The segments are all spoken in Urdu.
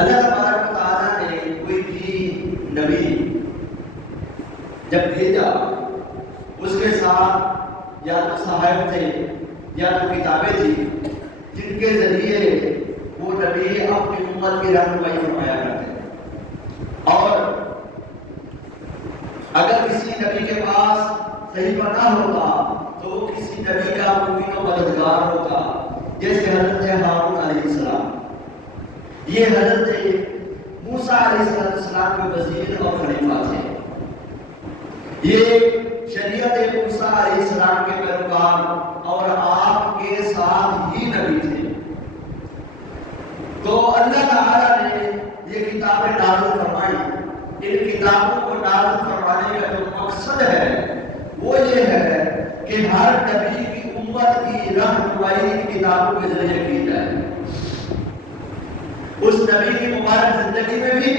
اللہ تبارک و تعالیٰ نے کوئی بھی نبی جب بھیجا اس کے ساتھ یا تو صحائف تھے یا تو کتابیں تھیں جن کے ذریعے وہ نبی اپنی امت کی رہنمائی فرمایا کرتے ہیں۔ اور اگر کسی نبی کے پاس صحیفہ نہ ہوتا تو وہ کسی نبی کا معین و مددگار ہوتا، جیسے حضرت ہارون علیہ السلام۔ یہ حضرت موسیٰ علیہ السلام کے وزیر اور خلیفہ تھے۔ یہ شریعت موسیٰ علیہ السلام کے پیروکار اور آپ کے ساتھ ہی نبی تھے۔ تو اللہ تعالیٰ نے یہ کتابیں نازل فرمائی۔ ان کتابوں کو نازل فرمانے کا جو مقصد ہے وہ یہ ہے کہ ہر نبی کی امت کی رہنمائی ان کتابوں کے ذریعے کی جائے، اس نبی کی مبارک زندگی میں بھی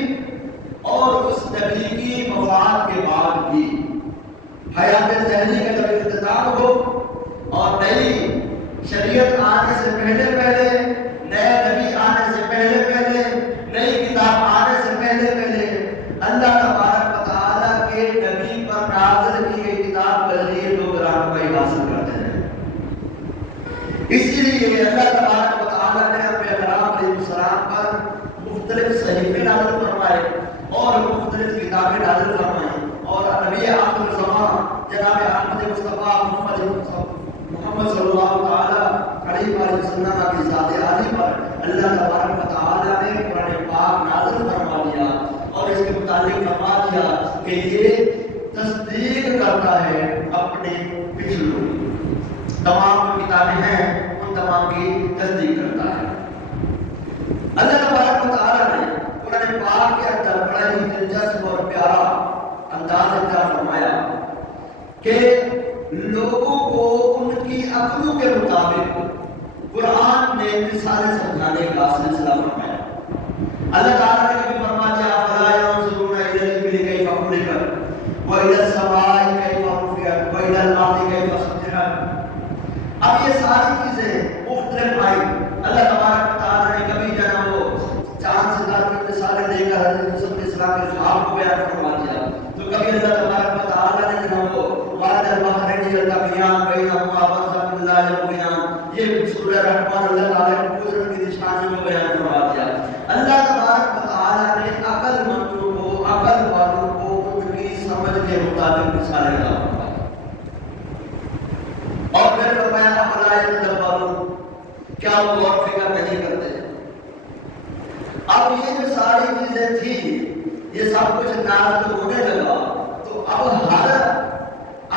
اور اس نبی کی وفات کے بعد بھی۔ حیات ذہنی کا جب اختتام ہو اور نئی شریعت آنے سے پہلے نئے نبی آنے سے پہلے نئی کتاب آنے سے پہلے اللہ تبارک و تعالیٰ کے نبی پر نازل کی گئی کتاب کے ذریعے لوگ رہنمائی حاصل کرتے ہیں۔ اسی لیے اللہ تبارک و تعالیٰ نے اپنے اکرام علیہ السلام پر مختلف صحیفے نازل فرمائے اور مختلف کتابیں نازل فرمائیں، اور نبی آخر الزمان جناب احمد مصطفیٰ محمد صلی اللہ تعالیٰ علیہ وسلم کی ذات عالی پر اللہ تبارک و تعالیٰ نے قرآن پاک نازل فرما دیا اور اس کے متعلق فرما دیا کہ یہ تصدیق کرتا ہے اپنے پچھلوں تمام جو کتابیں ہیں ان تمام کی تصدیق کرتا ہے۔ اللہ تبارک و تعالیٰ نے قرآن پاک کے اندر بڑا ہی دلچسپ اور پیارا انداز اختیار فرمایا کہ لوگوں کو ان کی عقلوں کے مطابق قرآن نے مثالیں سمجھانے کا سلسلہ فرمایا۔ اللہ تعالیٰ نے کبھی فرما دیا فَلَا يَنظُرُونَ إِلَى الْإِبِلِ كَيْفَ خُلِقَتْ وَإِلَى السَّمَاءِ كَيْفَ رُفِعَتْ وَإِلَى الْأَرْضِ كَيْفَ سُطِحَتْ۔ اب یہ ساری چیزیں مختلف آئی۔ اللہ تبارک و تعالیٰ نے کبھی جانا وہ چاند ستاروں کی مثالیں دے کر حضرت یوسف علیہ السلام کے خواب کو بیان فرما دیا، تو کبھی اللہ تبارک و تعالیٰ نے جانا وہ وَرَدَ الْبَحْرَيْنِ يَلْتَقِيَانِ بَيْنَهُمَا بَرْزَخٌ لَا يَبْغِيَانِ، یہ سورہ رحمان اللہ تعالیٰ کی قدرت کی نشانیوں کو بیان فرما دیا۔ اللہ تبارک و تعالیٰ نے عقل مندوں کو، عقل والوں کو ان کی سمجھ کے مطابق مثالیں عطا فرمائی، اور پھر فرمایا افلا یتدبرون، کیا وہ غور فکر نہیں کرتے؟ اب یہ جو ساری چیزیں تھیں یہ سب کچھ نازل ہونے لگا تو اب ہر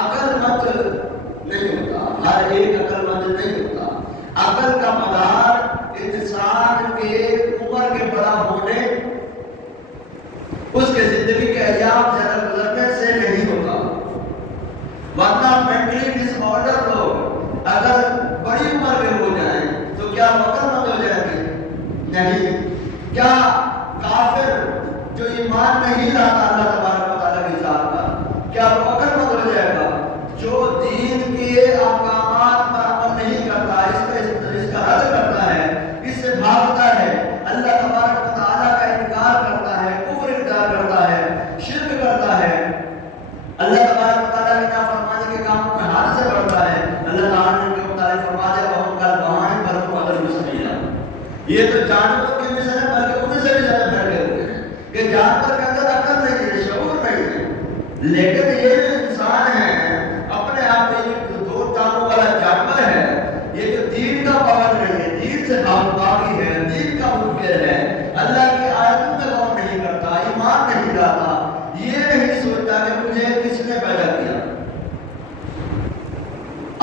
عقل مند نہیں ہوتا، ہر ایک عقل مند نہیں ہوتا۔ عقل کا مدار انسان کے عمر کے بڑا ہونے، اس کے زندگی کے ایام زیادہ گزرنے سے نہیں ہوتا، ورنہ مینٹلی ڈس آرڈر لوگ اگر بڑی عمر میں ہو جائیں تو کیا عقل مند ہو جائیں گے؟ نہیں۔ کیا کافر جو ایمان نہیں لاتا اللہ تبارک و تعالیٰ کی ذات پر، کیا وہ عقل مند ہو جائے گا؟ جو دین کے احکامات پر عمل نہیں کرتا، اس کا رد کرتا ہے، اس سے بھاگتا ہے، اللہ تبارک و تعالیٰ کا انکار کرتا ہے، کفر اختیار کرتا ہے، شرک کرتا ہے، اللہ تبارک و تعالیٰ کے نافرمانی کے کاموں میں حد سے بڑھتا ہے، اللہ تعالیٰ نے ان کے متعلق فرما دیا وَهُمْ كَالْبَهَائِمِ بَلْ هُمْ أَضَلُّ سَبِيلًا۔ یہ تو جانوروں کی مثال ہے، بلکہ انہیں سے بھی زیادہ بہتر ہوتے ہیں کہ جانور کے اندر عقل نہیں ہے، شعور نہیں ہے، لیکن یہ جو انسان ہے اپنے آپ میں یہ دو ٹانگوں والا جانور ہے، یہ جو دین کا پابند نہیں ہے، دین سے باغی ہے، دین کا منکر ہے، اللہ کی آیتوں میں غور نہیں کرتا، ایمان نہیں لاتا، یہ نہیں سوچتا کہ مجھے کس نے پیدا کیا۔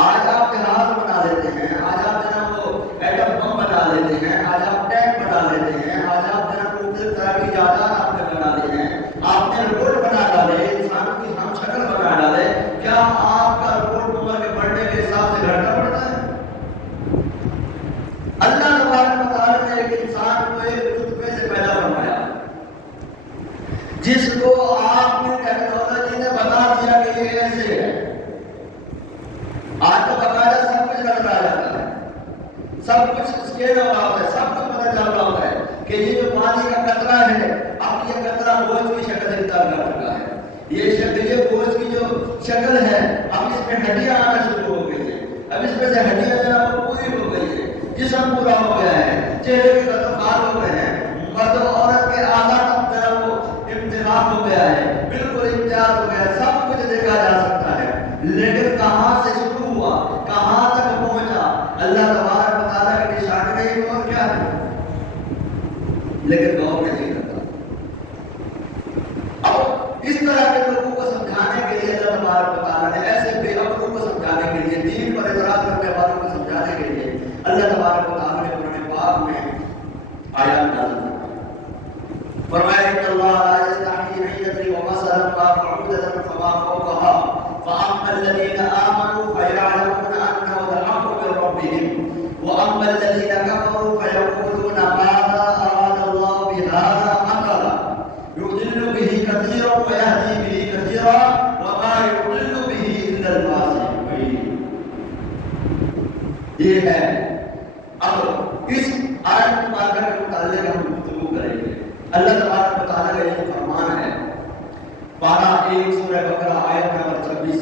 آج آپ جہاز بنا لیتے ہیں، آج آپ جناب وہ ایٹم بم بنا لیتے ہیں، آج آپ ٹینک بنا لیتے ہیں، آج آپ جناب مختلف طرح کی ایجادات آپ نے بنا لی ہیں، آپ نے روبوٹ بنا ڈالے، انسانوں کی ہم شکل بنا ڈالے، کیا آپ کا روبوٹ عمر کے بڑھنے کے حساب سے گھٹتا بڑھتا ہے؟ اللہ تبارک و تعالیٰ نے ایک انسان کو ایک نطفے سے پیدا فرمایا، جس کو آپ نے ٹیکنالوجی نے بتا دیا کہ یہ ایسے ہے۔ آج تو باقاعدہ سب کچھ لگتا جاتا ہے، سب کچھ اسکین ہو رہا ہوتا ہے، سب کچھ پتہ چل رہا ہوتا ہے کہ یہ جو پانی کا قطرہ ہے، اب یہ قطرہ گوشت کی شکل اختیار کر چکا ہے، یہ گوشت کی جو شکل ہے اب اس میں ہڈیاں آنا شروع ہو گئی ہے، اب اس میں سے ہڈیاں جو ہے وہ پوری ہو گئی ہے، جسم پورا ہو گیا ہے، چہرے کے قطعات ہو گئے ہیں، مرد و عورت کے آزاد اب جو ہے وہ امتحان ہو گیا ہے، بالکل امتیاز ہو گیا ہے، سب کچھ دیکھا جا سکتا ہے، لیکن کہاں سے شروع ہوا، کہاں تک پہنچا، اللہ تبارک و تعالیٰ کی نشان نہیں اور کیا ہے، لیکن غور نہیں کرتا۔ اب اس طرح کے لوگوں کو سمجھانے کے لیے اللہ تبارک و تعالیٰ نے ایسے بے عقلوں کو سمجھانے کے لیے، دین پر اعتراض کرنے والوں کو سمجھانے کے لیے اللہ تبارک و تعالیٰ نے قرآن پاک میں آیات نازل کی۔ فرمایا ان اللہ لا یستحیی ان یضرب مثلا ما بعوضۃ فما فوقها فاما الذین آمنوا فیعلمون انه الحق من ربهم واما الذین کفروا فیقولون ماذا اراد اللہ بهذا مثلا يضل به كثيرا ويهدي به كثيرا وما يضل به الا الفاسقين۔ یہ ہے اب اس آیت مبارکہ کے متعلق ہم گفتگو کریں گے۔ اللہ تبارک و تعالیٰ کا یہ فرمان ہے، پارہ 1 سورہ بقرہ آیت نمبر 26۔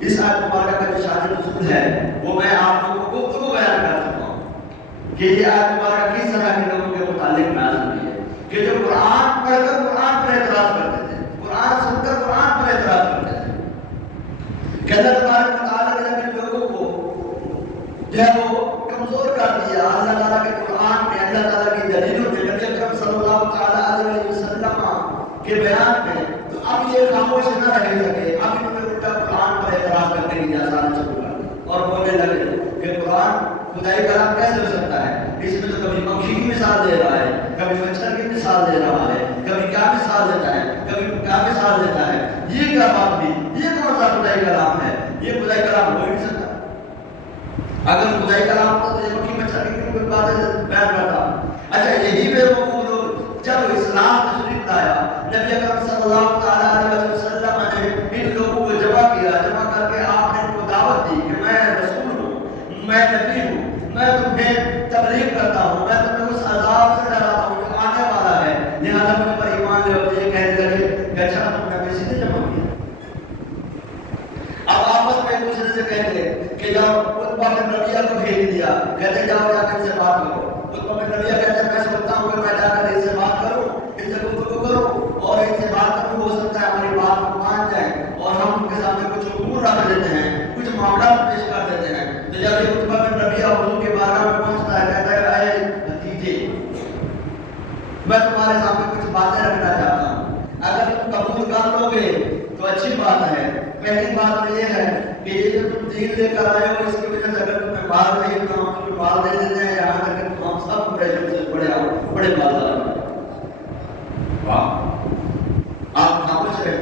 اس آیت مبارکہ کا جو شان نزول ہے وہ میں آپ لوگوں کو گفتگو بیان کر چکا ہوں کہ یہ آیت مبارکہ کس طرح کے لوگوں کے متعلق نازل ہوئی ہے کہ جو قرآن پڑھ کر قرآن پر اعتراض کرتے تھے، قرآن سن کر قرآن پر اعتراض کرتے تھے، کہ اللہ تبارک و تعالیٰ نے اپنے لوگوں کو جو ہے وہ کمزور کر دیا اللہ تعالیٰ کے قرآن میں، اللہ تعالیٰ کی دلیلوں میں، نبی اکرم صلی اللہ تعالیٰ علیہ وسلم کے بیان میں، تو اب یہ خاموش نہ رہ سکے، اب انہوں نے الٹا قرآن پر اعتراض کرنے کی اجازت شروع کر دی اور بولنے لگے کہ قرآن خدائی کلام کیسے ہو سکتا ہے، اس میں تو کبھی پکشی کی مثال دے رہا ہے، کبھی مچھر کی مثال دے رہا ہے، کبھی کیا مثال دیتا ہے، کبھی کیا مثال دیتا ہے، یہ کیا بات بھی، یہ کون سا خدائی کلام ہے، یہ خدائی کلام ہو ہی نہیں سکتا۔ اگر خدائی کلام ہوتا تو یہ مکھی مچھر کی کوئی باتیں بیان کرتا۔ اچھا یہی بے وقوف لوگ جب اسلام تشریف لایا، نبی اکرم صلی اللہ تعالیٰ علیہ وسلم نے ان لوگوں کو جمع کیا، جمع کر کے آپ نے ان کو دعوت دی کہ میں رسول ہوں، میں نبی ہوں، میں تمہیں تبلیغ کرتا ہوں، میں تمہیں اس عذاب سے ڈراتا ہوں جو آنے والا ہے، لہٰذا مجھ پر ایمان لے۔ اور یہ کہنے لگے کہ اچھا تم نے کسی نے جمع کیا۔ اب آپس میں ایک دوسرے سے کہتے کہ جب عتبہ بن ربیعہ کو بھیج دیا، کہتے جاؤ جا کر ان سے بات کرو۔ عتبہ بن ربیعہ کہتے ہیں میں سوچتا ہوں کہ میں جا کر ان سے بات کروں، ان سے گفتگو کروں اور ان سے بات کروں، ہو سکتا ہے ہماری بات کو مان جائیں اور ہم ان کے سامنے کچھ امور رکھ دیتے ہیں، کچھ معاملات پیش کر دیتے ہیں۔ تو جب یہ عتبہ بن ربیعہ حضور کے بارگاہ میں پہنچتا ہے، کہتا ہے اے بھتیجے، میں تمہارے سامنے کچھ باتیں رکھنا چاہتا ہوں، اگر تم قبول کر لو گے تو اچھی بات ہے۔ پہلی بات تو یہ ہے کہ یہ جو تم دین لے کر آئے ہو اس کی وجہ سے اگر تمہیں مال نہیں تو ہم تمہیں مال دے دیتے ہیں، یہاں تک کہ ہم سب قریشوں سے بڑے مالدار ہیں۔ واہ، آپ خاموش رہے۔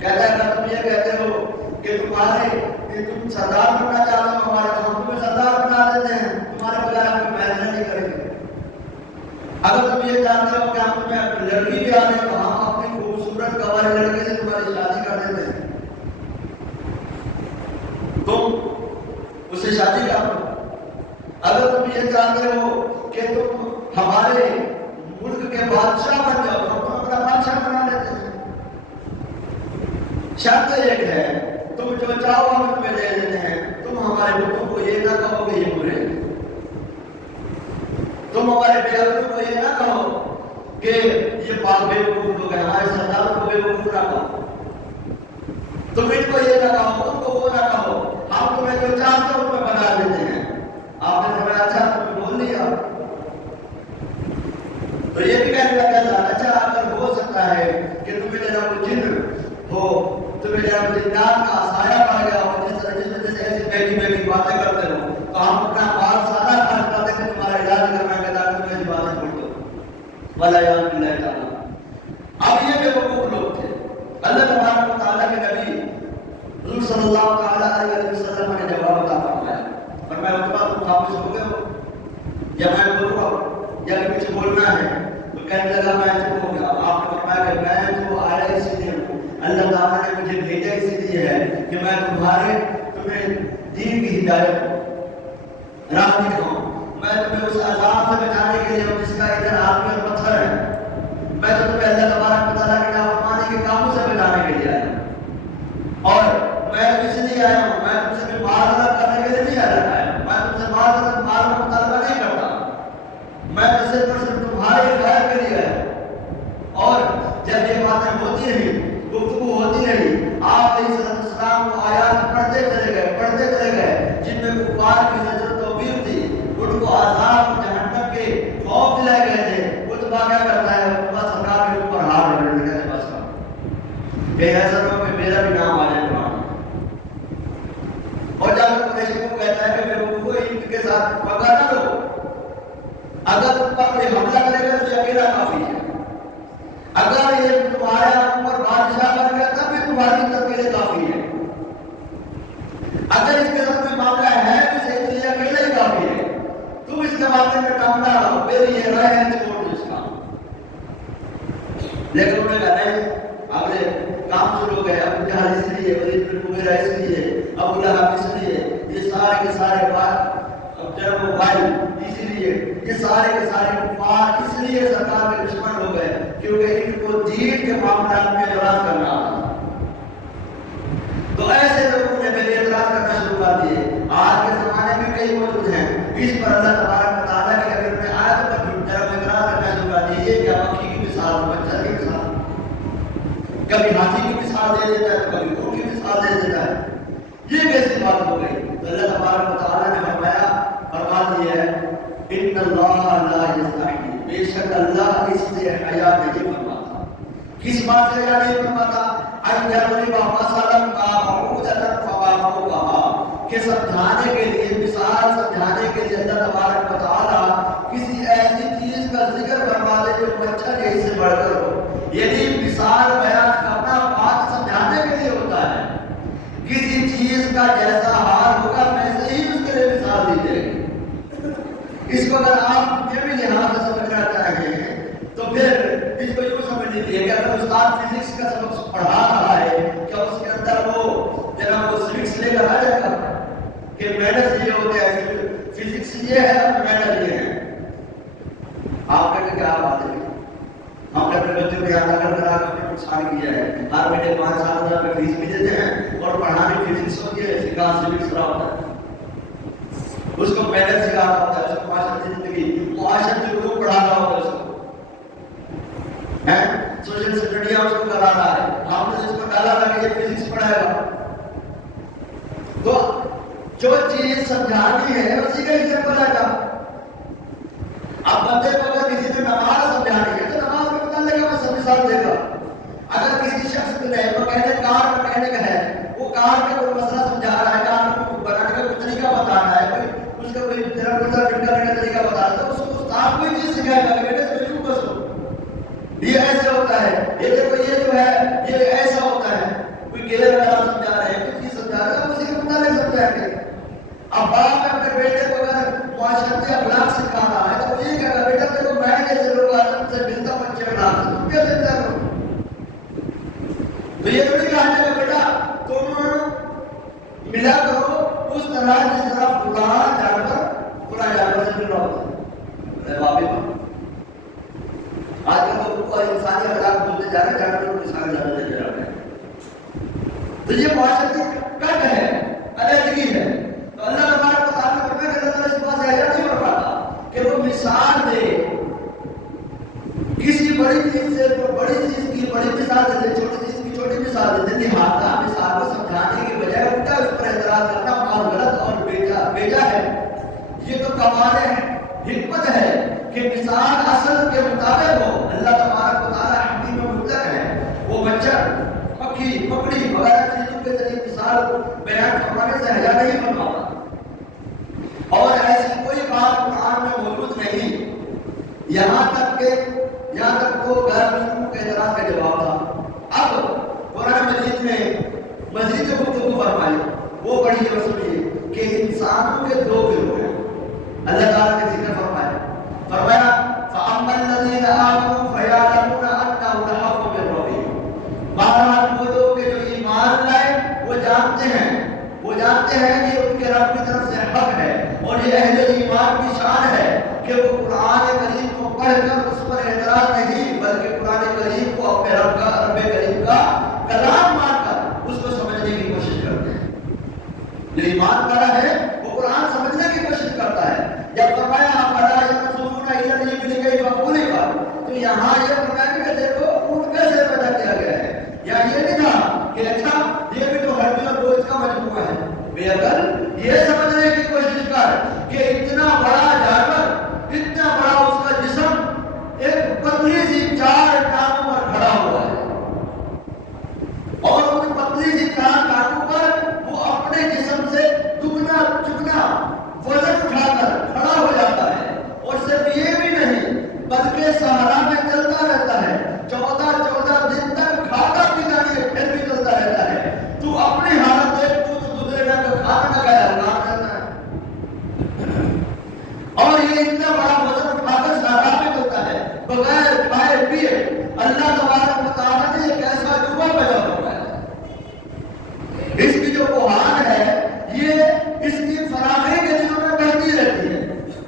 کہتا ہے اگر تم یہ کہتے ہو کہ تم سردار بننا چاہتے ہو ہمارے، تو ہم تمہیں سردار بنا دیتے ہیں، تمہارے بغیر ہم کوئی فیصلہ نہیں کریں گے۔ اگر تم یہ چاہتے ہو کہ ہم تمہیں لڑکی بھی آنے تو ہم اپنی خوبصورت گواری لڑکے سے تمہاری شادی کر دیتے ہیں، تم اس سے شادی کرو۔ اگر تم یہ چاہتے ہو کہ تم ہمارے ملک کے بادشاہ بن جاؤ، ہم تمہیں اپنا بادشاہ بنا لیتے ہیں۔ شرط ایک ہے، تم جو چاہو ہم تمہیں دے دیتے ہیں، تم ہمارے بتوں کو یہ نہ کہو کہ یہ برے، تم ہمارے بیعقلوں کو یہ نہ کہو کہ یہ بے وقوف لوگ ہیں، ہمارے سرداروں کو بے وقوف نہ کہو، تم ان کو یہ نہ کہو، ان کو وہ نہ کہو، ہم تمہیں جو چاہتے ہو تمہیں بنا دیتے ہیں۔ آپ نے فرمایا اچھا تمہیں بول لیا، تو یہ بھی کہنے لگا تھا اچھا اگر ہو سکتا ہے کہ تمہیں جناب جن ہو، تمہیں جناب جنات کا سایہ پڑ گیا ہو، جس وجہ سے ایسی بیٹی باتیں کرتے ہو، تو ہم اپنا مال سارا خرچ کرتے ہیں کہ تمہارا علاج کروائیں گے تاکہ تم ایسی باتیں بول دو۔ ولا یعلم باللہ تعالیٰ۔ اب یہ بے وقوف لوگ تھے۔ اللہ تبارک و تعالیٰ کے نبی حضور صلی اللہ تعالیٰ علیہ وسلم نے جواب عطا فرمایا، فرمایا عتبہ تم خاموش ہو گئے ہو یا میں بولوں گا یا کچھ بولنا ہے؟ تو کہنے لگا میں چپ ہو گیا۔ آپ نے فرمایا کہ میں تو آیا اسی لیے ہوں، اللہ تعالیٰ نے مجھے بھیجا اسی لیے ہے کہ میں تمہیں دین کی ہدایت راہ دکھاؤں، میں تمہیں اس عذاب سے بچانے کے لیے ہوں جس کا ادھر آدمی اور پتھر ہے میں تو صرف تمہارے خیر کے لیے ہے۔ اور جب یہ باتیں ہوتی رہی، گفتگو ہوتی رہی، آپ علیہ السلام کو آیات پڑھتے چلے گئے جن میں کفار کی زجر و توبیخ تھی، ان کو عذاب جہنم کے خوف دلائے گئے تھے۔ اتبا کیا کرتا ہے؟ اتبا سرکار کے اوپر ہاتھ رگڑنے لگا ہے، بس کہ ایسا نہ ہو کہ میرا بھی نام آ جائے قرآن۔ اور جب قریشی کو کہتا ہے کہ میرے کو ان کے ساتھ پکڑ نہ لو، اگر تم پر کوئی حملہ کرے گا تو یہ اکیلا کافی ہے، اگر یہ تمہارے اوپر بادشاہ بن گیا تب بھی تمہاری تقدیر کافی ہے، اگر اس کے ساتھ کوئی معاملہ ہے تو صحیح تو یہ اکیلا ہی کافی ہے، تم اس کے معاملے میں کام نہ رہو، میری یہ رائے ہے چھوڑ دو اس کا۔ لیکن انہوں نے کہا نہیں، ہمارے کام شروع ہو گئے، ابو جہل اس لیے، ولید بن مغیرہ اس لیے، ابو لہب اس لیے، یہ سارے کے سارے بات اب جب وہ بھائی اسی لیے یہ سارے کے سارے کفار اس لیے سرکار کے دشمن ہو گئے کیونکہ ان کو دین کے معاملات میں اعتراض کرنا آتا۔ تو ایسے لوگوں نے میرے اعتراض کرنا شروع کر دیے۔ آج کے زمانے میں کئی موجود ہیں، اس پر اللہ تبارک و تعالیٰ کی اگر میں آیت پر جب اعتراض کرنا شروع کر دیے، یہ کیا مکھی کی مثال، مچھر کی مثال، کبھی ہاتھی کی مثال دے دیتا ہے تو کبھی اونٹ کی مثال دے دیتا ہے، یہ کیسی بات ہو گئی؟ تو اللہ تبارک و تعالیٰ نے فرما دیا ہے ان اللہ لا یستحی، بے شک اللہ اس سے حیا نہیں فرماتا۔ کس بات سے حیا نہیں فرماتا؟ ان یضرب مثلا ما بعوضۃ فما فوقها، کہ سمجھانے کے لیے، مثال سمجھانے کے لیے اللہ تبارک و تعالیٰ کسی ایسی چیز کا ذکر فرما دے جو مچھر ہے اس سے بڑھ کر ہو، یعنی مثال بیان کرنا بات سمجھانے کے لیے ہوتا ہے، کسی چیز کا جیسا حال ہوگا ویسے ہی اس کے لیے مثال دی جائے گی۔ اس کو اگر آپ یہ بھی لحاظ سے سمجھنا چاہیں گے تو پھر اس کو یوں سمجھ لیجیے کہ اگر استاد فزکس کا سبق پڑھا رہا ہے کیا اس کے اندر وہ جناب وہ سوکس لے کر آ جائے گا کہ میڈس یہ ہوتے ہیں، فزکس یہ ہے اور میڈل یہ ہے؟ آپ کہیں گے کیا بات ہے؟ ہم نے اپنے بچوں کو یاد کر کر اپنے نقصان کیا ہے، ہر مہینے 5,000 روپے فیس بھی دیتے ہیں اور پڑھانے فزکس ہوتی ہے، سکھا سوکس رہا ہوتا ہے، اس کو محنت سکھا رہا ہوتا ہے، اس کو معاشرتی زندگی معاشرتی علوم پڑھا رہا ہوتا ہے، اس کو سوشل سیکورٹی اس کو کرا رہا ہے، ہم نے اس کو ڈالا تھا کہ یہ فزکس پڑھائے گا۔ تو جو چیز سمجھانی ہے اسی کا ایگزامپل ہے گا۔ اب بندے کو اگر کسی نے نماز سمجھانی ہے تو نماز میں بتا لے گا، وہ سب مثال دے گا۔ اگر کسی شخص نے کار مکینک ہے، وہ کار کا کوئی مسئلہ سمجھا رہا ہے، کار کو بنانے کا کوئی طریقہ بتا رہا ہے، کوئی اس کا کوئی فٹ کرنے کا طریقہ بتا رہا ہے، تو اس کو استاد کوئی چیز سکھائے گا کہ بیٹے اس میں یوں بسو، یہ ایسے ہوتا ہے، یہ دیکھو یہ جو ہے یہ ایسا ہوتا ہے، کوئی گیئر وغیرہ سمجھا رہے ہیں، کوئی چیز سمجھا رہے ہیں، اسی کے مطابق سمجھائیں گے۔ اب باپ اپنے بیٹے کو اگر معاشرتی اخلاق سکھا رہا ہے تو وہ یہ کہے گا بیٹا دیکھو میں جیسے لوگ آدم سے ملتا ہوں اچھے اخلاق سے، تم کیسے ملتا ہو؟ تو یہ تھوڑی کہا جائے گا بیٹا تم ملا کرو اس طرح جس طرح فلاں جانور سے مل رہا ہوتا ہے۔ بابے آج کل تو انسانی اخلاق بولتے جا رہے ہیں، جانوروں کے ساتھ زیادہ لے جا رہے ہیں، تو یہ معاشرتی کٹ ہے، علیحدگی ہے۔ تو اللہ تبارک و تعالیٰ فرمایا کہ اللہ تعالیٰ اس بات سے حیا نہیں فرماتا کہ وہ مثال دے، کسی بڑی چیز سے تو بڑی چیز کی بڑی مثال دے، چھوٹی چیز کی چھوٹی مثال دے، لہٰذا مثال کو سمجھانے کے بجائے الٹا اس پر اعتراض کرنا بہت غلط اور بیجا ہے۔ یہ تو کمال ہے، حکمت ہے کہ مثال اصل کے مطابق ہو۔ اللہ تبارک و تعالیٰ حکیم و مطلق ہے، وہ مچھر مکھی مکڑی وغیرہ چیزوں کے ذریعے مثال بیان فرمانے سے حیا نہیں فرماتا، اور ایسی کوئی بات قرآن میں موجود نہیں، یہاں تک تو غیر مسلموں کے اعتراض کا جواب تھا۔ اب قرآن مجید میں مزید جو گفتگو فرمائی وہ پڑھیے اور سنیے کہ انسانوں کے دو گروہ ہیں، اللہ تعالیٰ نے ذکر فرمایا فَأَمَّا الَّذِينَ آمَنُوا فَيَعْلَمُونَ أَنَّهُ الْحَقُّ مِن رَّبِّهِمْ، بہرحال وہ لوگ کہ جو ایمان لائے وہ جانتے ہیں کہ ان کے رب کی طرف سے حق ہے، اور یہ اہل ایمان کی شان ہے کہ وہ قرآن کریم کو پڑھ کر اس پر اعتراض نہیں بلکہ قرآن کریم کو اپنے رب کریم کا کلام مان کر اس کو سمجھنے کی کوشش کرتے ہیں۔ جو ایمان والا ہے وہ قرآن سمجھنے کی کوشش کرتا ہے۔ جب فرمایا فَلَا يَنظُرُونَ إِلَى تکلیف دی گئی مقبولی پر، تو یہاں یہ فرمایا کہ دیکھو اونٹ کیسے پیدا کیا گیا ہے. یا یہ نہیں تھا کہ اچھا یہ بھی تو ہڈی اور گوشت کا مجموعہ ہے. بے عقل یہ سمجھنے کی کوشش کر کہ اتنا بڑا جانور، اتنا بڑا اس کا جسم ایک پتلی سی 4 ٹانگوں پر کھڑا ہوا ہے، اور ان پتلی سی 4 ٹانگوں پر وہ اپنے جسم سے دگنا چگنا وزن اٹھا کر کھڑا ہو جاتا ہے. اور صرف یہ بھی نہیں بلکہ صحرا میں چلتا رہتا ہے، 14 دن تک کھاتا پیتا نہیں، پھر بھی چلتا رہتا ہے. تو اپنی حالت دیکھ، تو دوسرے جگہ کھانا کا حیران رہتا ہے. اور یہ اتنا بڑا وزن اٹھا کر صحرا میں چلتا ہے بغیر کھائے پیے. اللہ تبارک و تعالیٰ نے ایک ایسا عجوبہ پیدا ہوا ہے. اس کی جو کوہان ہے یہ اس کی فراخی کے دنوں میں بڑھتی رہتی ہے،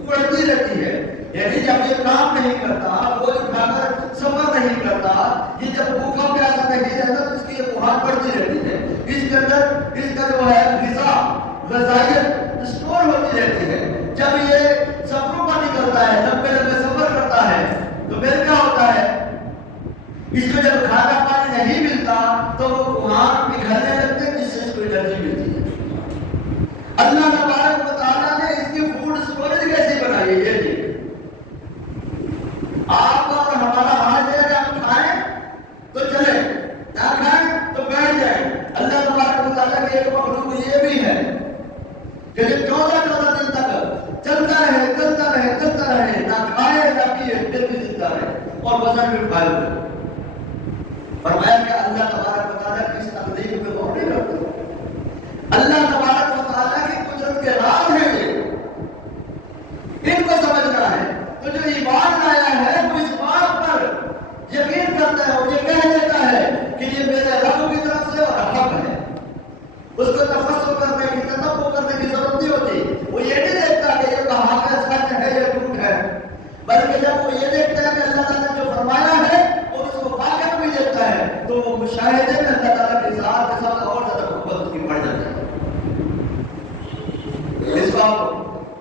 بڑھتی رہتی ہے. یعنی جب یہ کام نہیں کرتا، بوجھ اٹھا کر سفر نہیں کرتا، یہ جب بھوکا پیاسا نہیں رہتا تو اس کی یہ کوہان بڑھتی رہتی ہے. اس کے اندر اس کا جو ہے غذا، غذائیت اسٹور ہوتی رہتی ہے. جب یہ سفروں پر نکلتا ہے، لمبے لمبے سفر کرتا ہے، تو پھر کیا ہوتا ہے؟ اس کو جب کھانا پانی نہیں ملتا تو وہ کوہان پگھلنے لگتے ہیں، جس سے اس کو انرجی ملتی ہے. اللہ تبارک و تعالیٰ نے اس کی فوڈ اسٹوریج کیسے بنائی ہے؟ یہ دیکھیں، آپ اور ہمارا حال ہے کہ ہم کھائیں تو چلیں، نہ کھائیں تو بیٹھ جائیں. اللہ تبارک و تعالیٰ کی ایک مخلوق یہ بھی ہے کہ جو 14 دن تک چلتا رہے، نہ کھائے نہ پیے، پھر بھی زندہ رہے اور وزن بھی اٹھائے ہوئے. فرمایا کہ اللہ تبارک و تعالیٰ کی اس تقدیر پہ غور نہیں کرتے. اللہ تبارک و تعالیٰ کی قدرت کے راز ہیں یہ، ان کو سمجھنا ہے. تو جو ایمان لایا ہے وہ اس بات پر یقین کرتا ہے اور یہ کہہ دیتا ہے کہ یہ میرے رب کی طرف سے اور حق ہے. اس کو تفسر کرنے کی، تدبر کرنے کی ضرورت نہیں ہوتی. وہ یہ نہیں دیکھتا کہ یہ کہا ہے سچ ہے یا جھوٹ ہے، بلکہ جب وہ یہ دیکھتا ہے کہ اللہ تعالیٰ نے جو فرمایا ہے اور اس کو واقعہ بھی دیکھتا ہے تو وہ مشاہدے میں اللہ تعالیٰ کی ذات کے ساتھ اور زیادہ محبت کی بڑھ جاتی ہے. اس کو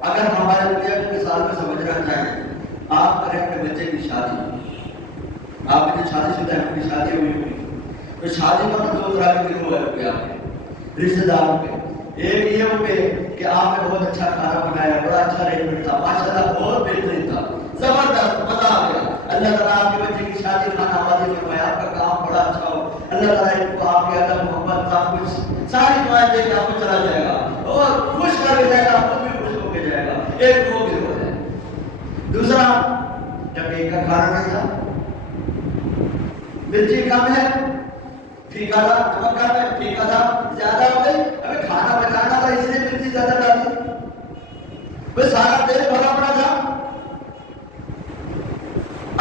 اگر ہمارے دنیا کی مثال میں سمجھنا چاہیں، آپ کریں اپنے بچے کی شادی، آپ کی شادی شدہ ہے، اپنی شادی ہوئی تو شادی کا 2 طرح کے گروہ ہے آپ کے رشتے داروں کے. ایک یہ ہو کہ آپ نے بہت اچھا کھانا بنایا، بڑا اچھا ارینجمنٹ تھا، ماشاءاللہ بہت بہترین تھا، زبردست، مزہ آ گیا. اللہ تعالیٰ آپ کے بچے کی شادی کھانا واضح فرمایا، آپ کا کام بڑا اچھا ہو، اللہ تعالیٰ ان کو آپ کے ادب محبت سب کچھ ساری دعائیں دے کے آپ کو چلا جائے گا اور خوش کر کے جائے گا، آپ کو بھی خوش ہو کے جائے گا. ایک وہ گروہ ہے. دوسرا، جب ایک کا کھانا نہیں تھا، مرچی کم ہے، پھیکا تھا، نمک کم ہے، پھیکا تھا، زیادہ ہو گئی، ہمیں کھانا بچانا تھا اس لیے مرچی زیادہ ڈالی، وہ سارا تیل بھرا پڑا تھا.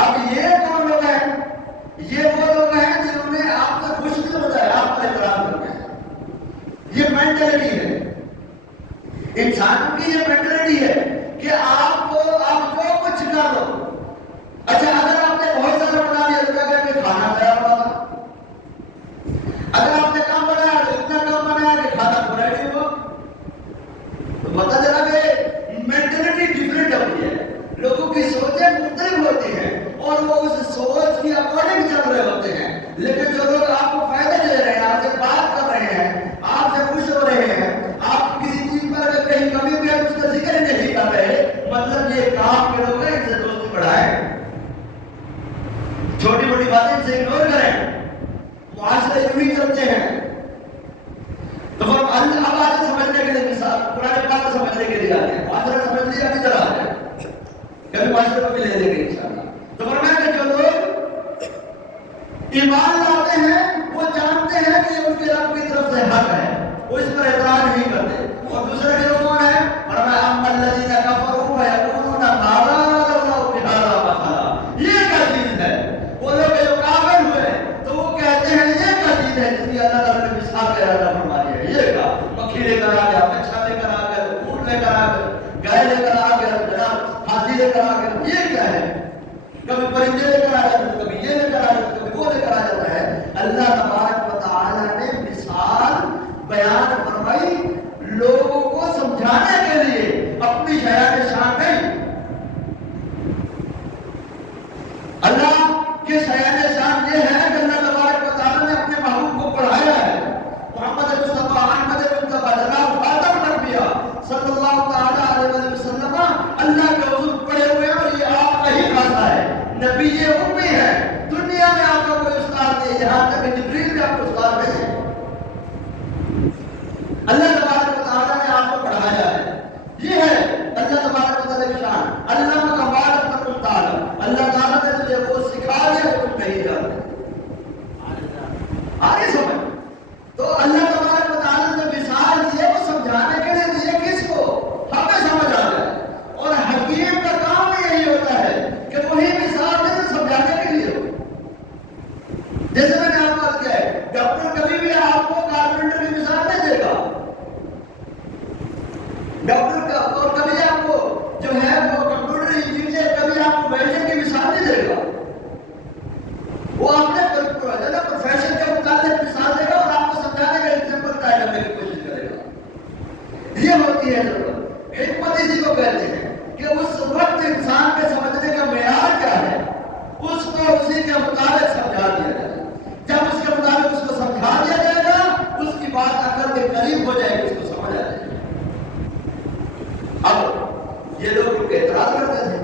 اب یہ کون لوگ ہیں؟ یہ وہ لوگ ہیں جنہوں نے آپ کا خوش نہیں بتایا، آپ کا احترام کرتے ہیں. یہ مینٹلٹی ہے انسانوں کی، یہ مینٹلٹی ہے کہ آپ کو آپ جو کچھ کر دو. اچھا اگر آپ نے بہت سارا بنا لیا تو کیا کر کے کھانا تیار ہوا تھا، اگر آپ نے کم بنایا تو اتنا کم بنایا کہ کھانا پورا نہیں ہوا. تو پتا چلا کہ مینٹلٹی ڈفرینٹ ہوتی ہے، لوگوں کی سوچیں مختلف ہوتی ہیں اور وہ اس سوچ کی اکارڈنگ چل رہے ہوتے ہیں. لیکن جو لوگ آپ کو فائدہ دے رہے ہیں، آپ سے بات کر رہے ہیں، آپ سے خوش ہو رہے ہیں، آپ کسی چیز پر اگر کہیں کمی بھی ہے تو اس کا ذکر نہیں کر رہے، مطلب یہ کام کے لوگ ہیں، ان سے دوستی بڑھائیں، چھوٹی موٹی باتیں سے اگنور کریں. معاشرے یوں ہی چلتے ہیں. تو اب آج سمجھنے کے لیے مثال قرآن پاک کو سمجھنے کے لیے آتے ہیں. معاشرہ سمجھ لیا ابھی ذرا آ جائے، کبھی معاشرے کو بھی لے لیں گے انشاءاللہ. تو فرمایا کہ جو لوگ ایمان لاتے ہیں وہ جانتے ہیں کہ یہ ان کے رب کی طرف سے حق ہے، وہ اس پر اعتراض نہیں کرتے. اور دوسرا جو کون ہے؟ فرمایا اما الذین کفروا فیقولون ماذا اراد اللہ بہذا مثلا. یہ کیا چیز ہے؟ وہ لوگ جو کافر ہوئے تو وہ کہتے ہیں یہ کیا چیز ہے جس کی اللہ تعالیٰ نے مثال کا ارادہ فرمایا ہے. یہ کیا مکھی لے کر آ گیا، مچھر لے کر آ گیا، اونٹ لے کر آ گیا، گائے لے کر آ گیا، جناب ہاتھی لے کر آ گیا. یہ کیا ہے؟ کبھی پرندے لے کر آ جاتے ہیں، کبھی یہ لے کر آ جاتے ہیں، کبھی وہ لے کر آ جاتا ہے. اللہ تبارک و تعالیٰ نے مثال بیان فرمائی لوگوں کو سمجھانے کے لیے، اپنی شاعر شان نہیں. یہ شایان شان یہ ہے کہ اللہ تبارک و تعالیٰ نے اپنے محبوب کو پڑھایا ہے. محمد مصطفیٰ احمد مصطفیٰ جناب خاتم الانبیاء صلی اللہ تعالیٰ علیہ وسلم اللہ کے حضور پڑھے ہوئے ہیں اور یہ آپ کا ہی خاصہ ہے. نبی یہ امی ہے. دنیا میں آپ کا کوئی استاد نہیں, یہاں تک کہ جبریل بھی آپ کو استاد نہیں ہے. اللہ تبارک و تعالیٰ نے آپ کو پڑھایا ہے. یہ ہے اللہ تبارک و تعالیٰ کی شان. علامہ کا بارک تکم تعالیٰ, اللہ تعالیٰ نے تجھے وہ سکھا دیا کہ تم نہیں جانتے. آگے سمجھ. تو اللہ تبارک و تعالیٰ نے مثال دیے وہ سمجھانے کے لیے دیے کس کو, ہمیں سمجھ آ جائے. اور حکیم کا کام یہی ہوتا ہے کہ وہی مثال دے سمجھانے کے لیے ہو. جیسے میں نے آپ کو کیا ہے, ڈاکٹر کبھی بھی آپ کو کارپینٹر کی مثال نہیں دے گا. ڈاکٹر کا اور کبھی آپ کو جو ہے وہ کمپیوٹر انجینئر کبھی آپ کو ویلڈر کی مثال نہیں دے گا. وہ اپنے پروفیشن کے متعلق مثال دے گا اور آپ کو سمجھانے کا ایگزامپل ٹرائی کرنے کی کوشش کرے گا. یہ ہوتی ہے ضرورت. حکمت اسی کو کہتے ہیں کہ اس وقت انسان کے سمجھنے کا معیار کیا ہے, اس کو اسی کے مطابق سمجھا دیا جائے. جب اس کے مطابق اس کو سمجھا دیا جائے گا, اس کی بات عقل کے قریب ہو جائے گی, اس کو سمجھ آ جائے گی. اب یہ لوگ اعتراض کرتے تھے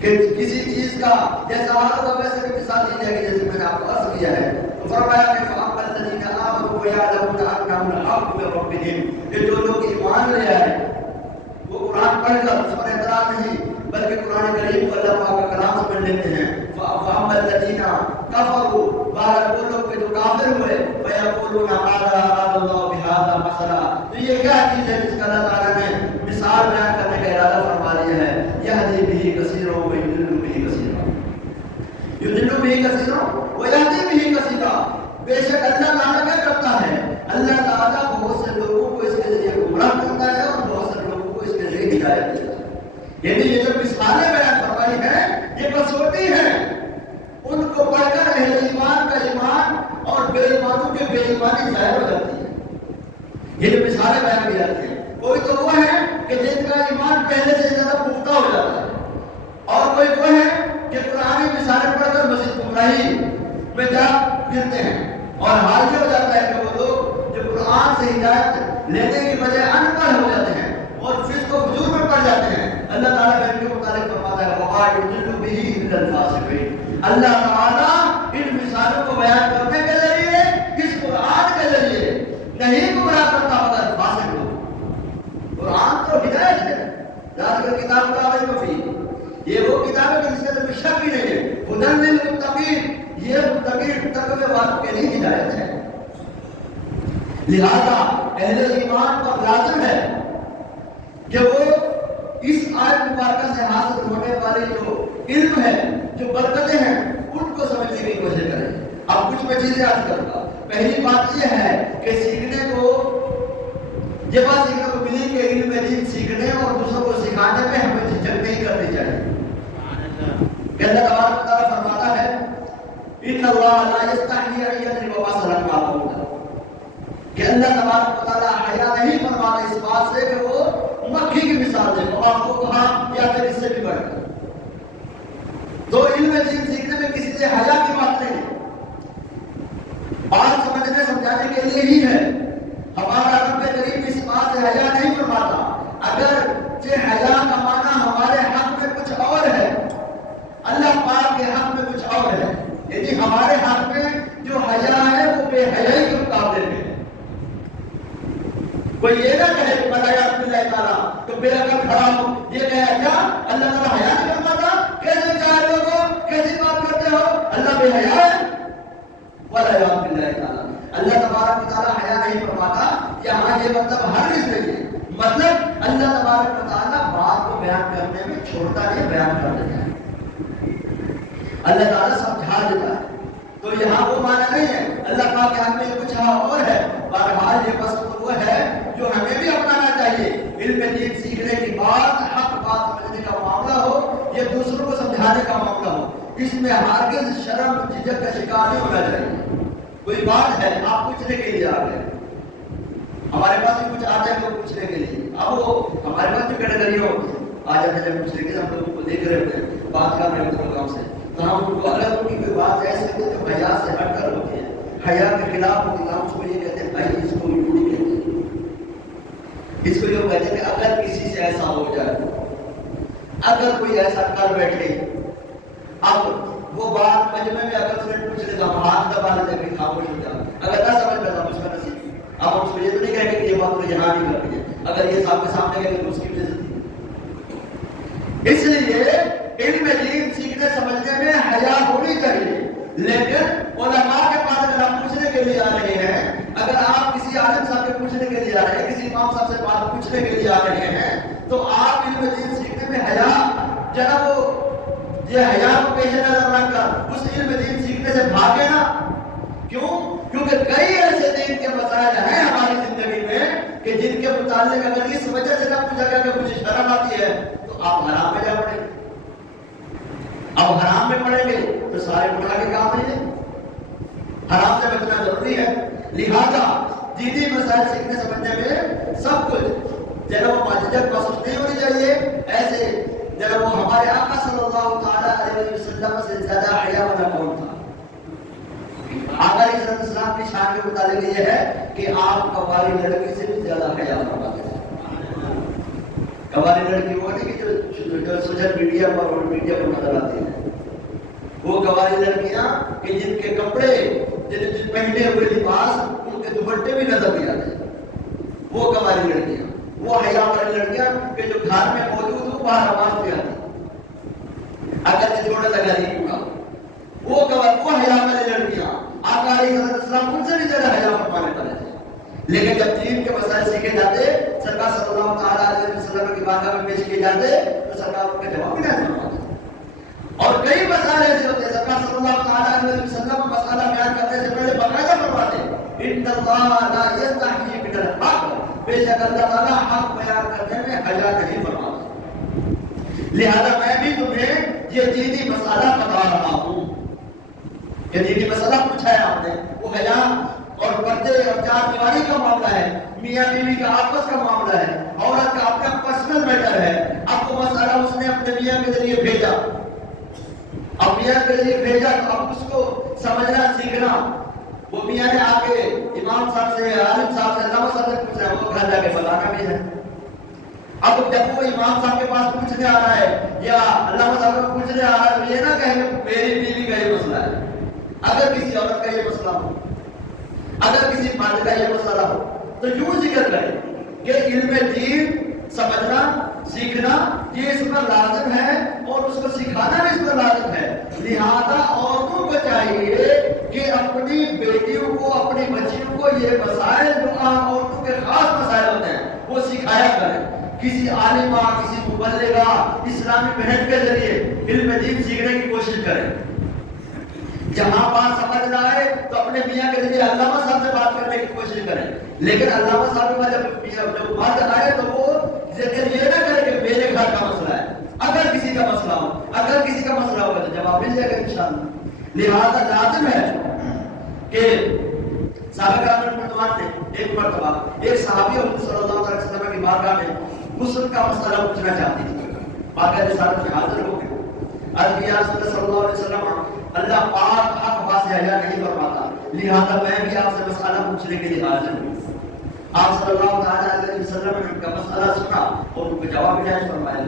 کہ کسی چیز کا جیسا حال ہوگا ویسے بھی مثال دی جائے گی. جیسے میں نے آپ کو عرض کیا ہے تو فرمایا کہ فَأَمَّا الَّذِينَ آمَنُوا وَيَعْلَمُونَ أَنَّهُ الْحَقُّ مِن رَّبِّهِمْ, کہ جو لوگ ایمان لے آئے وہ قرآن پڑھ کر اس پر اعتراض نہیں بلکہ قرآن کریم کو اللہ پاک کا کلام سمجھ لیتے ہیں. فَأَمَّا الَّذِينَ كَفَرُوا, بہرحال وہ لوگ جو کافر ہوئے, فَيَقُولُونَ مَاذَا أَرَادَ اللَّهُ بِهَٰذَا مَثَلًا, تو یہ کیا چیز ہے جس کا اللہ تعالیٰ نے مثال بیان کرنے کا ارادہ فرما لیا ہے. يَهْدِي بِهِ كَثِيرًا وَيُضِلُّ بِهِ كَثِيرًا, يُضِلُّ بِهِ كَثِيرًا وَيَهْدِي بِهِ كَثِيرًا. بے شک اللہ تعالیٰ کیا کرتا ہے, اللہ تعالیٰ بہت سے لوگوں کو اس کے ذریعے گمراہ کرتا ہے اور بہت سے لوگوں کو اس کے ذریعے ہدایت دیتا ہے. یعنی یہ جو مثالیں بیان فرمائی ہیں یہ کسوٹی ہے. ان کو پڑھ کر اہل ایمان کا ایمان اور بے ایمانوں کے بے ایمانی ظاہر ہو جاتی ہے. یہ جو مثالیں بیان کی جاتی ہیں, کوئی تو وہ ہے کہ جن کا ایمان پہلے سے زیادہ پختہ ہو جاتا ہے, اور کوئی وہ ہے کہ قرآنی مثالیں پڑھ کر مزید گمراہی میں جا گرتے ہیں. اور حال یہ ہو جاتا ہے کہ وہ لوگ جو قرآن سے ہدایت لینے کی بجائے ان پڑھ ہو جاتے ہیں اور فسق و فجور میں پڑ جاتے ہیں. اللہ تعالیٰ ان کے متعلق فرماتا ہے وَمَا يُضِلُّ بِهِ إِلَّا الْفَاسِقِينَ. اللہ تعالیٰ ان مثالوں کو بیان کرنے کے ذریعے اس قرآن کے ذریعے نہیں گمراہ کرتا مگر فاسق لوگ. قرآن تو ہدایت ہے, ذالک کتاب لا ریب فیہ, یہ وہ کتاب ہے جس کے اندر کوئی شک ہی نہیں ہے. ھدی للمتقین, یہ متقین تقوی والوں کے لیے ہدایت ہے. لہذا اہل ایمان پر لازم ہے کہ وہ اس آیت مبارکہ سے حاصل ہونے والی جو علم ہے, جو برکتیں ہیں, ان کو سمجھنے کی کوشش کریں. اب کچھ میں چیزیں یاد کروں گا. پہلی بات یہ ہے کہ سیکھنے کو, یہ بات سیکھنے کو ملی کہ علم دین سیکھنے اور دوسروں کو سکھانے میں ہمیں جھجک نہیں کرنی چاہیے. کہ اللہ تبارک و تعالیٰ فرماتا ہے ان اللہ لا یستحیی ان یضرب مثلا ما بعوضۃ, کہ اللہ تبارک و تعالیٰ حیا نہیں فرماتا اس بات سے کہ وہ مکھی کی مثال دے, اور آپ کو کہا یا پھر اس سے بھی بڑھ کر. تو علم دین سیکھنے میں کسی سے حیا کی بات نہیں ہے, بات سمجھنے سمجھانے کے لیے ہی ہے. ہمارا رب کریم اس بات سے حیا نہیں فرماتا. اگر یہ حیا کا معنی ہمارے حق میں کچھ اور ہے, اللہ پاک کے حق میں کچھ اور ہے, یعنی ہمارے حق میں جو حیا ہے وہ بے حیائی کے مقابلے میں ہے. کوئی یہ نہ کہے کہ اللہ تعالیٰ تو بے عقل کھڑا ہو, یہ کہے کیا اللہ تعالیٰ حیا نہیں فرماتا, کیسے چاہے لوگوں کیسی بات کرتے ہو, اللہ بے حیا ہے. وَلَا بِاللَّهِ تعالیٰ, اللہ تبارک و تعالیٰ حیا نہیں فرماتا. یہاں یہ مطلب ہرگز نہیں ہے. مطلب اللہ تبارک و تعالیٰ بات کو بیان کرنے میں چھوڑتا نہیں, بیان کر دیتا ہے. اللہ تعالیٰ سمجھا دیتا ہے. تو یہاں وہ معنی نہیں ہے اللہ پاک کے حق میں کچھ اور ہے. بہرحال یہ بس تو وہ ہے جو ہمیں بھی اپنانا چاہیے. علم دین سیکھنے کی بات, حق بات سمجھنے کا معاملہ ہو, یہ دوسروں کو سمجھانے کا معاملہ ہو, اس میں ہرگز شرم جھجک کا شکار نہیں ہونا چاہیے. کوئی بات ہے آپ پوچھنے کے لیے آ گئے, ہمارے پاس بھی کچھ آتے ہیں لوگ پوچھنے کے لیے. اب وہ ہمارے پاس بھی کیٹیگریاں ہوتی ہیں, آ جاتے ہیں پوچھنے کے لیے, ہم لوگوں کو دیکھ رہے ہوتے ہیں, بات کر رہے ہوتے ہیں لوگوں سے, تو ہم ان کو اگر ان کی کوئی بات ایسے ہوتی ہے جو حیا سے ہٹ کر ہوتی ہے، حیا کے خلاف ہوتی ہے، ہم اس کو یہ کہتے ہیں بھائی اس کو یوں نہیں کہتے، اس کو یہ کہتے ہیں کہ اگر کسی سے ایسا ہو جائے، اگر کوئی ایسا کر بیٹھے، اب وہ بات مجمع میں اگر سے پوچھ لے تو ہم ہاتھ دبا لیتے ہیں، خاموش ہو جاتا، اگر نہ سمجھ پاتا اس کا نصیب، اب ہم اس کو یہ تو نہیں کہیں گے کہ یہ بات مجھے یہاں نہیں کرنی ہے، اگر یہ صاحب کے سامنے گئے تو اس کی وجہ سے، اس لیے علم دین سیکھنے سمجھنے میں حیا ہونی چاہیے، لیکن علماء کے پاس اگر آپ پوچھنے کے لیے آ رہے ہیں، اگر آپ کسی عالم صاحب سے پوچھنے کے لیے آ رہے ہیں، کسی امام صاحب سے بات پوچھنے کے لیے آ رہے ہیں، تو آپ علم دین سیکھنے میں حیا جناب یہ حیا کو پیش نظر رکھ کر اس علم دین سیکھنے سے بھاگے نا، کیوں؟ کیونکہ کئی ایسے دین کے مسائل ہیں ہماری زندگی میں کہ جن کے متعلق اگر اس وجہ سے نہ پوچھا گیا کہ مجھے شرم آتی ہے تو آپ حرام میں جا پڑیں گے، اب حرام میں پڑیں گے تو سارے گناہ کے کام نہیں ہے، حرام سے بچنا ضروری ہے، لہذا دینی مسائل سیکھنے سمجھنے میں سب کچھ جناب وہ معجزت محسوس نہیں ہونی چاہیے، ایسے جناب وہ ہمارے آقا صلی اللہ تعالیٰ علیہ وسلم سے زیادہ حیا والا کون تھا؟ آقا علیہ السلام کی شان کے متعلق یہ ہے کہ آپ قواری لڑکی سے بھی زیادہ حیا فرماتے ہیں۔ قواری لڑکی وہ نہیں کہ جو سوشل میڈیا پر اور میڈیا پر نظر آتی ہیں، وہ قواری لڑکیاں کہ جن کے کپڑے جن پہنے ہوئے لباس ان کے دوپٹے بھی نظر نہیں آتے، وہ قواری لڑکیاں، وہ حیا والی لڑکیاں کہ جو گھر میں موجود ہو باہر آواز بھی آتی اگر یہ چھوٹا لگا نہیں ہوگا، وہ حیا والی لڑکیاں آقا علیہ السلام ان سے بھی زیادہ حیا فرمانے والے تھے، لیکن جب دین کے مسائل سیکھے جاتے، سرکار صلی اللہ تعالیٰ علیہ وسلم کی بارگاہ میں پیش کیے جاتے تو سرکار ان کے جواب بھی نہیں فرماتے، اور کئی مسائل ایسے ہوتے ہیں سرکار صلی اللہ تعالیٰ علیہ وسلم مسئلہ بیان کرنے سے پہلے باقاعدہ فرماتے ان اللہ لا یستحیی من الحق، بے شک اللہ تعالیٰ حق بیان کرنے میں حیا نہیں فرماتا، لہذا میں بھی تمہیں یہ دینی مسئلہ بتا رہا ہوں، یہ دینی مسئلہ پوچھا ہے آپ نے، وہ حیا اور پردے اور چار دیواری کا معاملہ ہے، میاں بیوی کا آپس کا معاملہ ہے، عورت کا اپنا پرسنل میٹر ہے، اب وہ مسئلہ اس نے اپنے میاں کے ذریعے بھیجا، اب میاں کے ذریعے بھیجا تو اب اس کو سمجھنا سیکھنا، وہ میاں نے آ کے امام صاحب سے عالم صاحب سے علامہ صاحب سے پوچھ رہا ہے، وہ گھر جا کے بتانا بھی ہے، اب جب وہ امام صاحب کے پاس پوچھنے آ رہا ہے یا علامہ صاحب کو پوچھنے آ رہا ہے تو یہ نہ کہیں کہ میری بیوی کا یہ مسئلہ ہے، اگر کسی عورت کا یہ مسئلہ ہو، اگر کسی مرد کا یہ مسئلہ ہو تو یوں ذکر کریں کہ علم دین سمجھنا سیکھنا یہ اس پر لازم ہے اور اس کو سکھانا بھی اس پر لازم ہے، لہذا عورتوں کو چاہیے کہ اپنی بیٹیوں کو اپنی بچیوں کو یہ مسائل جو عام عورتوں کے خاص مسائل ہوتے ہیں وہ سکھایا کریں، کسی عالمہ کسی مبلغہ اسلامی بہن کے ذریعے علم دین سیکھنے کی کوشش کریں، جہاں بات سمجھ نہ آئے تو اپنے میاں کے ذریعے علامہ صاحب سے بات کرنے کی کوشش کریں، لیکن علامہ صاحب کے بعد جب بات آئے تو وہ یہ نہ کرے کہ میرے گھر کا مسئلہ ہے، اگر کسی کا مسئلہ ہو، اگر کسی کا مسئلہ ہوگا تو جواب مل جائے گا انشاءاللہ، لہذا لازم ہے کہ صحابہ کرام رضوان نے ایک مرتبہ ایک صحابی حضور صلی اللہ علیہ وسلم کی بارگاہ میں غسل کا مسئلہ پوچھنا چاہتی تھی، بارگاہ رسالت میں حاضر ہو گئے، عرض کیا رسول اللہ صلی اللہ علیہ وسلم اللہ پاک حق بات سے حیا نہیں فرماتا، لہذا میں بھی آپ سے مسئلہ پوچھنے کے لیے حاضر ہوں، آپ صلی اللہ تعالیٰ علیہ وسلم نے ان کا مسئلہ سنا اور ان کو جواب جائز فرمایا،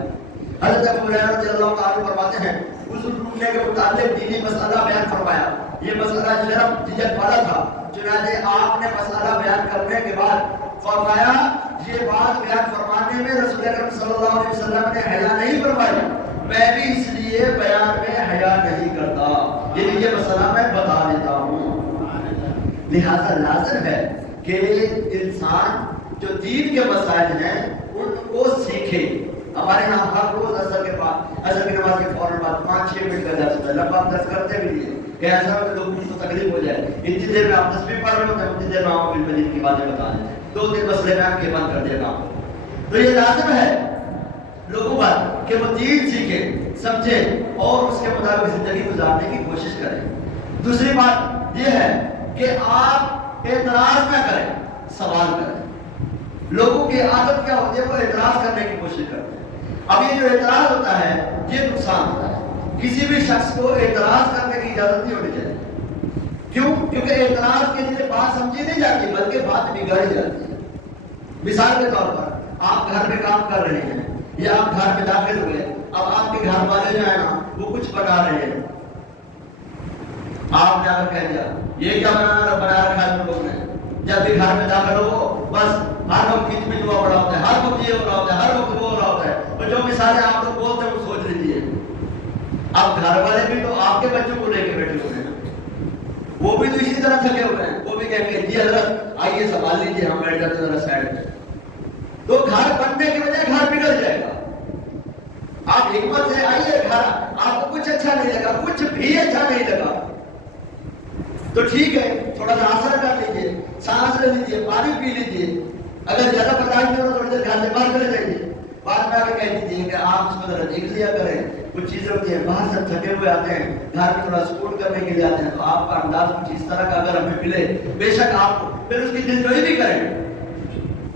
حضرت ابو ہریرہ رضی اللہ تعالیٰ فرماتے ہیں غسل ٹوٹنے کے متعلق دینی مسئلہ بیان فرمایا، یہ مسئلہ شرم جھجک والا تھا، چنانچہ آپ نے مسئلہ بیان کرنے کے بعد فرمایا یہ بات بیان فرمانے میں رسول اکرم صلی اللہ علیہ وسلم نے حیا نہیں فرمائی، میں بھی اس لیے بیان میں حیا نہیں کرتا، یہ مسئلہ میں بتا دیتا ہوں، لہذا لازم ہے کہ انسان جو دین کے مسائل ہیں ان کو سیکھے، ہمارے یہاں ہر روز اثر کے بعد اثر کی نماز کے فوراً بعد 5-6 منٹ کا درس ہوتا ہے، لمبا درس کرتے بھی نہیں کہ ایسا ہو کہ لوگوں کو تکلیف ہو جائے، اتنی دیر میں آپ تسبیح پڑھ رہے ہوتے ہیں، اتنی دیر میں آپ علم دین کی باتیں بتا دیں، 2-3 مسئلے میں آپ کے بند کر دیا کام، تو یہ لازم ہے لوگوں پر کہ وہ دین سیکھیں سمجھیں اور اس کے مطابق زندگی گزارنے کی کوشش کریں۔ دوسری بات یہ ہے کہ آپ اعتراض نہ کریں، سوال کریں، لوگوں کی عادت کیا ہوتی ہے وہ اعتراض کرنے کی کوشش کرتے ہیں، اب یہ جو اعتراض ہوتا ہے یہ نقصان ہوتا ہے، کسی بھی شخص کو اعتراض کرنے کی اجازت نہیں ہونی چاہیے. کیوں؟ کیونکہ اعتراض کے لیے بات سمجھی نہیں جاتی بلکہ بات بگاڑی جاتی ہے. مثال کے طور پر آپ گھر میں کام کر رہے ہیں یا آپ گھر میں داخل ہوئے, اب آپ کے گھر والے جو ہے نا وہ کچھ بنا رہے ہیں, آپ جا کر کہہ دیا یہ کیا بنا رکھا ہے لوگوں نے. جب بھی گھر میں داخل ہو بس ہر وقت کچھ بھی دعا پڑا ہوتا ہے, ہر وقت یہ ہو رہا ہوتا ہے, ہر وقت وہ ہو رہا ہوتا ہے. اور جو مثالیں آپ لوگ بولتے ہیں وہ سوچ لیجیے, اب گھر والے بھی تو آپ کے بچوں کو لے کے بیٹھے ہوئے ہیں, وہ بھی تو اسی طرح تھکے ہوئے ہیں, وہ بھی کہیں گے جی حضرت آئیے سنبھال لیجیے, ہم بیٹھ جاتے ذرا سائڈ میں. تو گھر بننے کی وجہ گھر بگڑ جائے گا. آپ حکمت سے آئیے گھر, آپ کو کچھ اچھا نہیں لگا, کچھ بھی اچھا نہیں لگا تو ٹھیک ہے, تھوڑا سا اثر کر لیجیے, سانس لے لیجیے, پانی پی لیجیے. اگر زیادہ برداشت نہیں ہو تو تھوڑی دیر گھر سے باہر چلے جائیے. بعد میں آ کے کہہ دیجیے کہ آپ اس کو ذرا دیکھ لیا کریں, کچھ چیزیں ہوتی ہیں باہر سے تھکے ہوئے آتے ہیں, گھر میں تھوڑا سپورٹ کرنے کے لیے آتے ہیں, تو آپ کا انداز کچھ اس طرح کا اگر ہمیں ملے بے شک آپ پھر اس کی دلجوئی بھی کریں,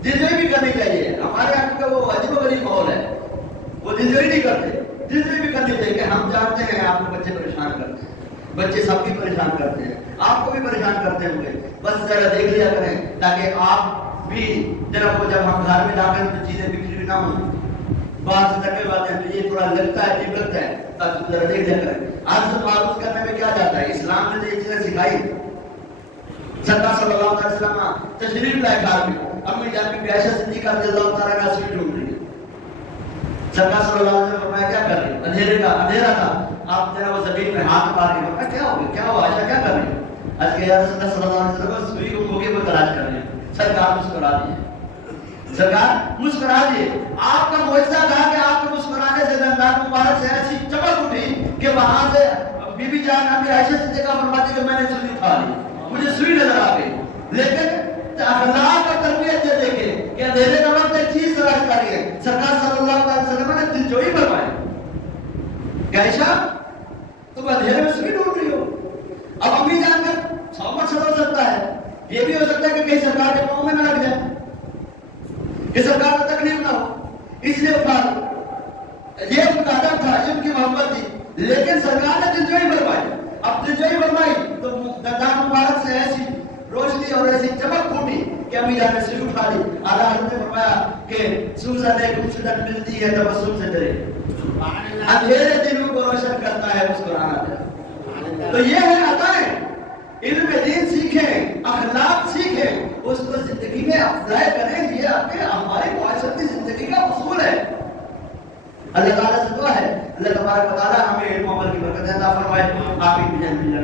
دلجوئی بھی کرنی چاہیے. ہمارے یہاں کا وہ عجیب و غریب ماحول ہے, وہ دلجوئی نہیں کرتے. دلجوئی بھی کرنی چاہیے کہ ہم جانتے ہیں آپ کو بچے پریشان کرتے ہیں, بچے سب کی پریشان کرتے ہیں, آپ کو بھی پریشان کرتے ہوں گے, بس ذرا دیکھ لیا کریں تاکہ آپ بھی جب ہم گھر میں داخل تو چیزیں بکھری نہ ہوں. باہر سے تھکے ہوئے ہیں تو یہ تھوڑا لگتا ہے, عجیب لگتا ہے, تب ذرا دیکھ لیا کریں. آج سے معروف کرنے میں کیا جاتا ہے, اسلام نے تو یہ چیزیں سکھائی. سرکار صلی اللہ علیہ وسلم تشریف لائے گھر میں, امی جان کی عائشہ صدیقہ رضی اللہ تعالیٰ عنہا سوئی ڈھونڈ رہی ہے. سرکار صلی اللہ علیہ وسلم فرمایا کیا کر رہی ہے, اندھیرا تھا, آپ ذرا وہ زمین میں ہاتھ مار کے فرمایا کیا ہو گیا, کیا ہوا عائشہ کیا کر رہی ہے. آج کے رسول اللہ صلی اللہ علیہ وسلم سوئی کو موقع پر تلاش کر رہے ہیں. سرکار مسکرا دیے, سرکار مسکرا دیے. آپ کا معجزہ تھا کہ آپ کے مسکرانے سے دندان مبارک سے ایسی چمک اٹھی کہ وہاں سے بی بی جان امی عائشہ صدیقہ فرماتی کہ میں نے سوئی اٹھا لی, مجھے سوئی نظر آ گئی. لیکن اخلاق اور تربیت یہ دیکھے کہ اندھیرے کا وقت ایک چیز تلاش کری ہے. سرکار صلی اللہ علیہ وسلم نے دلجوئی فرمائی کہ عائشہ تم اندھیرے میں سوئی ڈھونڈ رہی ہو. اب امی جان کا مقصد ہو سکتا ہے, یہ بھی ہو سکتا ہے کہ کہیں سرکار کے پاؤں میں نہ لگ جائے, کہ سرکار کو تکلیف نہ ہو, اس لیے اٹھا لی. یہ ان کا ادب تھا, یہ ان کی محبت تھی. لیکن سرکار نے دلجوئی فرمائی. اب دلجوئی فرمائی تو دندان مبارک سے ایسی روشنی اور ایسی چمک پھوٹی کہ امی جان نے سر اٹھا لی. اعلیٰ حضرت نے فرمایا کہ سوزن ایک خوبصورت ملتی ہے تبسم سے ڈرے, اندھیرے دلوں کو روشن کرتا ہے مسکرانا. تو یہ ہے عطائیں. علم دین سیکھیں, اخلاق سیکھیں, اس کو زندگی میں اپلائی کریں. یہ ہماری معاشرتی زندگی کا اصول ہے. اللہ تعالیٰ سے دعا ہے اللہ تبارک و تعالیٰ ہمیں علم و عمل کی برکت عطا فرمائے. آمین.